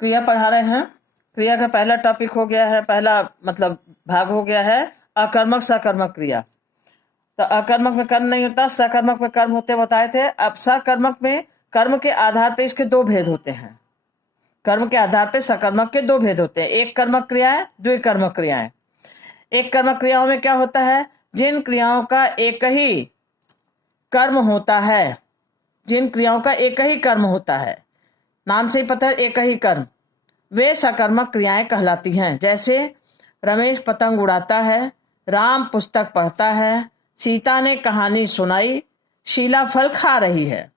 क्रिया पढ़ा रहे हैं। क्रिया का पहला टॉपिक हो गया है, पहला मतलब भाग हो गया है अकर्मक सकर्मक क्रिया। तो अकर्मक में कर्म नहीं होता, सकर्मक में कर्म होते बताए थे। अब सकर्मक में कर्म के आधार पे इसके दो भेद होते हैं। कर्म के आधार पे सकर्मक के दो भेद होते हैं, एक कर्मक क्रियाएं, द्विकर्मक क्रियाएं। एक कर्मक क्रियाओं में क्या होता है, जिन क्रियाओं का एक ही कर्म होता है, जिन क्रियाओं का एक ही कर्म होता है, नाम से ही पता है एक ही कर्म, वे सकर्मक क्रियाएं कहलाती हैं। जैसे रमेश पतंग उड़ाता है, राम पुस्तक पढ़ता है, सीता ने कहानी सुनाई, शीला फल खा रही है।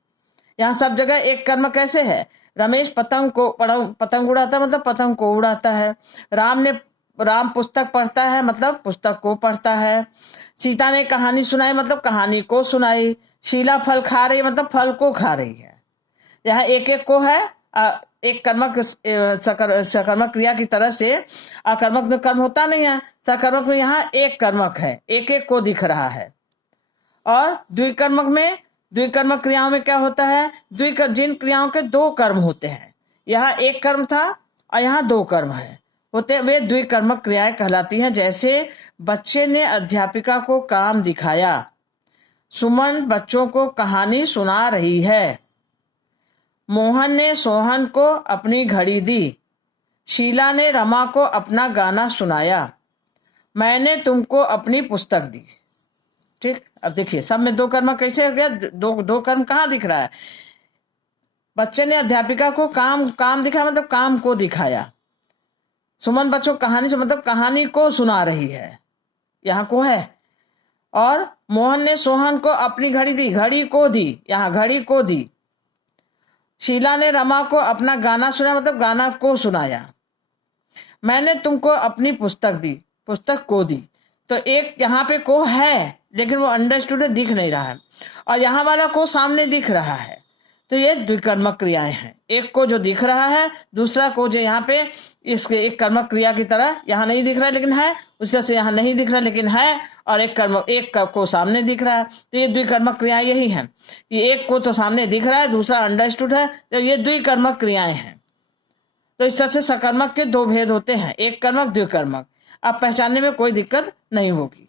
यहाँ सब जगह एक कर्म कैसे है, रमेश पतंग उड़ाता मतलब पतंग को उड़ाता है, राम पुस्तक पढ़ता है मतलब पुस्तक को पढ़ता है, सीता ने कहानी सुनाई मतलब कहानी को सुनाई, शीला फल खा रही मतलब फल को खा रही है। यहाँ एक एक को है। एक कर्मक सकर्मक क्रिया की तरह से अकर्मक में कर्म होता नहीं है, सकर्मक में यहाँ एक कर्मक है, एक एक को दिख रहा है। और द्विकर्मक क्रियाओं में क्या होता है, जिन क्रियाओं के दो कर्म होते हैं, यहाँ एक कर्म था और यहाँ दो कर्म है होते, वे द्विकर्मक क्रियाएं कहलाती हैं। जैसे बच्चे ने अध्यापिका को काम दिखाया, सुमन बच्चों को कहानी सुना रही है, मोहन ने सोहन को अपनी घड़ी दी, शीला ने रमा को अपना गाना सुनाया, मैंने तुमको अपनी पुस्तक दी। ठीक, अब देखिए सब में दो कर्म कैसे हो गया, दो कर्म कहाँ दिख रहा है। बच्चे ने अध्यापिका को काम दिखाया मतलब काम को दिखाया, सुमन बच्चों कहानी मतलब कहानी को सुना रही है, यहाँ को है। और मोहन ने सोहन को अपनी घड़ी दी, घड़ी को दी, यहाँ घड़ी को दी। शीला ने रमा को अपना गाना सुनाया मतलब गाना को सुनाया। मैंने तुमको अपनी पुस्तक दी, पुस्तक को दी। तो एक यहाँ पे को है लेकिन वो अंडरस्टूड दिख नहीं रहा है, और यहाँ वाला को सामने दिख रहा है। तो ये द्विकर्मक क्रियाएं हैं। एक को जो दिख रहा है, दूसरा को जो यहाँ पे इसके एक कर्मक क्रिया की तरह यहाँ नहीं दिख रहा है लेकिन है, उस तरह से यहाँ नहीं दिख रहा लेकिन है, और एक को सामने दिख रहा है। तो ये द्विकर्मक क्रियाएं यही हैं, ये एक को तो सामने दिख रहा है, दूसरा अंडरस्टूड है, तो ये द्विकर्मक क्रियाएं हैं। तो इस तरह से सकर्मक के दो भेद होते हैं, एक कर्मक द्विकर्मक। अब पहचानने में कोई दिक्कत नहीं होगी।